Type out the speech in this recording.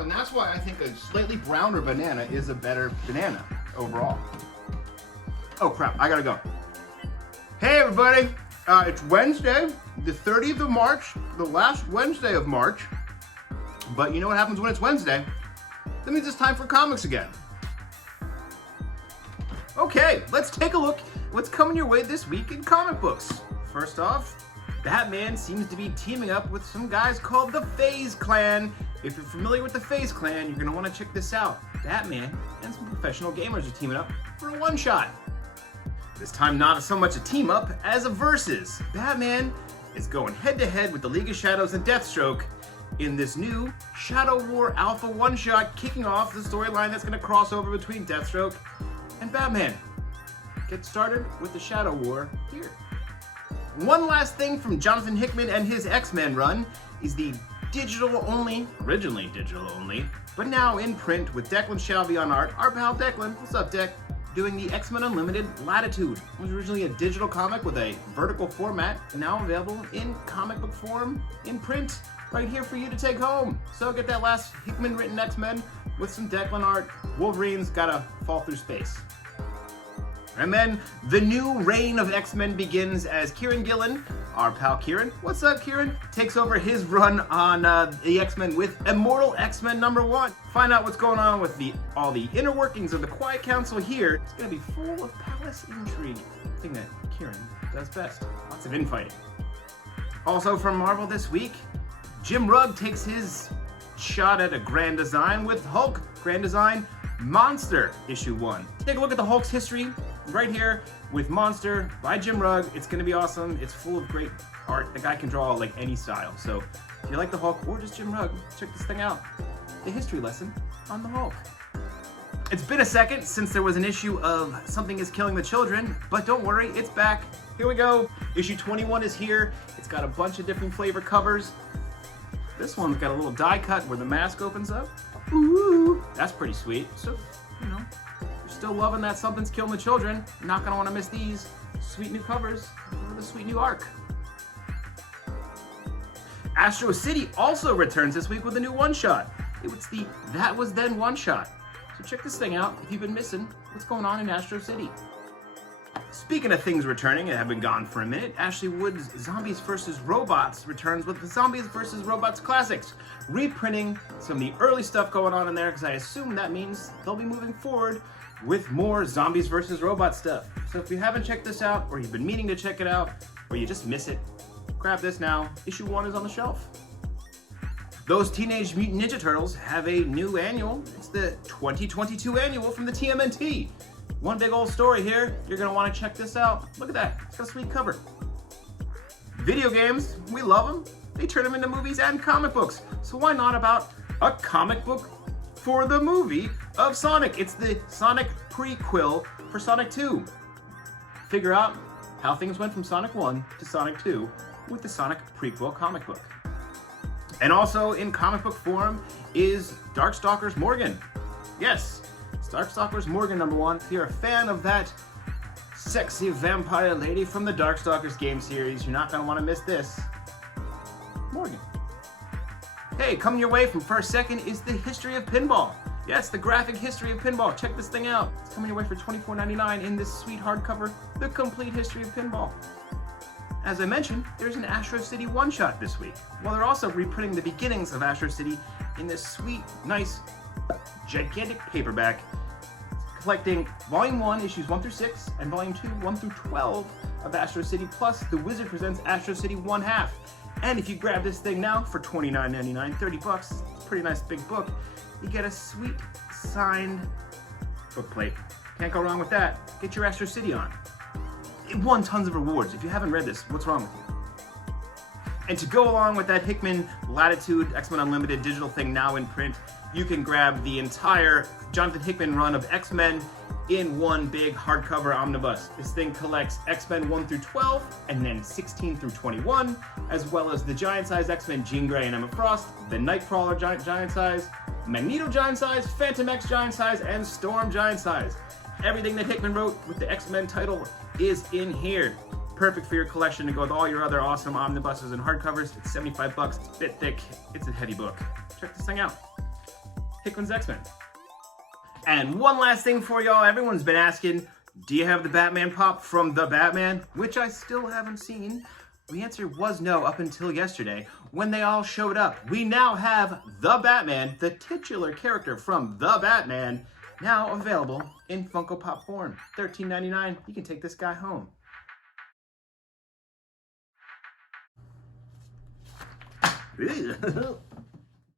and that's why I think a slightly browner banana is a better banana overall. Oh crap, I gotta go. Hey everybody, it's Wednesday, the 30th of March, the last Wednesday of March. But you know what happens when it's Wednesday? That means it's time for comics again. Okay, let's take a look at what's coming your way this week in comic books. First off, Batman seems to be teaming up with some guys called the FaZe Clan. If you're familiar with the FaZe Clan, you're gonna wanna check this out. Batman and some professional gamers are teaming up for a one-shot. This time not so much a team-up as a versus. Batman is going head-to-head with the League of Shadows and Deathstroke in this new Shadow War Alpha one-shot, kicking off the storyline that's gonna cross over between Deathstroke and Batman. Get started with the Shadow War here. One last thing from Jonathan Hickman and his X-Men run is the originally digital only, but now in print with Declan Shalvey on art. Our pal Declan, what's up Dec? Doing the X-Men Unlimited Latitude. It was originally a digital comic with a vertical format, now available in comic book form, in print, right here for you to take home. So get that last Hickman written X-Men with some Declan art. Wolverine's gotta fall through space. And then the new reign of X-Men begins as Kieran Gillen, our pal Kieran, what's up Kieran, takes over his run on the X-Men with Immortal X-Men #1. Find out what's going on with all the inner workings of the Quiet Council here. It's gonna be full of palace intrigue, thing that Kieran does best. Lots of infighting. Also from Marvel this week, Jim Rugg takes his shot at a Grand Design with Hulk Grand Design Monster #1. Take a look at the Hulk's history right here with Monster by Jim Rugg. It's gonna be awesome. It's full of great art. The guy can draw like any style. So if you like the Hulk or just Jim Rugg, check this thing out. The history lesson on the Hulk. It's been a second since there was an issue of Something is Killing the Children, but don't worry, it's back. Here we go. Issue 21 is here. It's got a bunch of different flavor covers. This one's got a little die cut where the mask opens up. Ooh, that's pretty sweet. So, you know, you're still loving that Something's Killing the Children. You're not gonna wanna miss these sweet new covers with a sweet new arc. Astro City also returns this week with a new one-shot. It was the That Was Then one-shot. So check this thing out if you've been missing what's going on in Astro City. Speaking of things returning and have been gone for a minute, Ashley Wood's Zombies vs. Robots returns with the Zombies vs. Robots Classics, reprinting some of the early stuff going on in there, because I assume that means they'll be moving forward with more Zombies vs. Robots stuff. So if you haven't checked this out, or you've been meaning to check it out, or you just miss it, grab this now. Issue 1 is on the shelf. Those Teenage Mutant Ninja Turtles have a new annual. It's the 2022 annual from the TMNT. One big old story here. You're gonna wanna check this out. Look at that, it's got a sweet cover. Video games, we love them. They turn them into movies and comic books. So why not about a comic book for the movie of Sonic? It's the Sonic prequel for Sonic 2. Figure out how things went from Sonic 1 to Sonic 2 with the Sonic prequel comic book. And also in comic book form is Darkstalkers Morgan. Yes, Darkstalkers Morgan #1. If you're a fan of that sexy vampire lady from the Darkstalkers game series, you're not gonna wanna miss this. Morgan. Hey, coming your way from First Second is the History of Pinball. Yes, the graphic history of pinball. Check this thing out. It's coming your way for $24.99 in this sweet hardcover, The Complete History of Pinball. As I mentioned, there's an Astro City one-shot this week. Well, they're also reprinting the beginnings of Astro City in this sweet, nice, gigantic paperback, collecting Volume 1, Issues 1 through 6, and Volume 2, 1 through 12 of Astro City, plus The Wizard Presents Astro City 1/2. And if you grab this thing now for $29.99, $30, it's a pretty nice big book, you get a sweet signed bookplate. Can't go wrong with that. Get your Astro City on. It won tons of rewards. If you haven't read this, what's wrong with you? And to go along with that Hickman Latitude X-Men Unlimited digital thing now in print, you can grab the entire Jonathan Hickman run of X-Men in one big hardcover omnibus. This thing collects X-Men 1 through 12 and then 16 through 21, as well as the giant size X-Men Jean Grey and Emma Frost, the Nightcrawler giant size, Magneto giant size, Phantom X giant size, and Storm giant size. Everything that Hickman wrote with the X-Men title is in here. Perfect for your collection to go with all your other awesome omnibuses and hardcovers. It's $75, it's a bit thick, it's a heavy book. Check this thing out. Hickman's X-Men. And one last thing for y'all. Everyone's been asking, do you have the Batman pop from The Batman? Which I still haven't seen. The answer was no up until yesterday when they all showed up. We now have The Batman, the titular character from The Batman, now available in Funko Pop form. $13.99. You can take this guy home.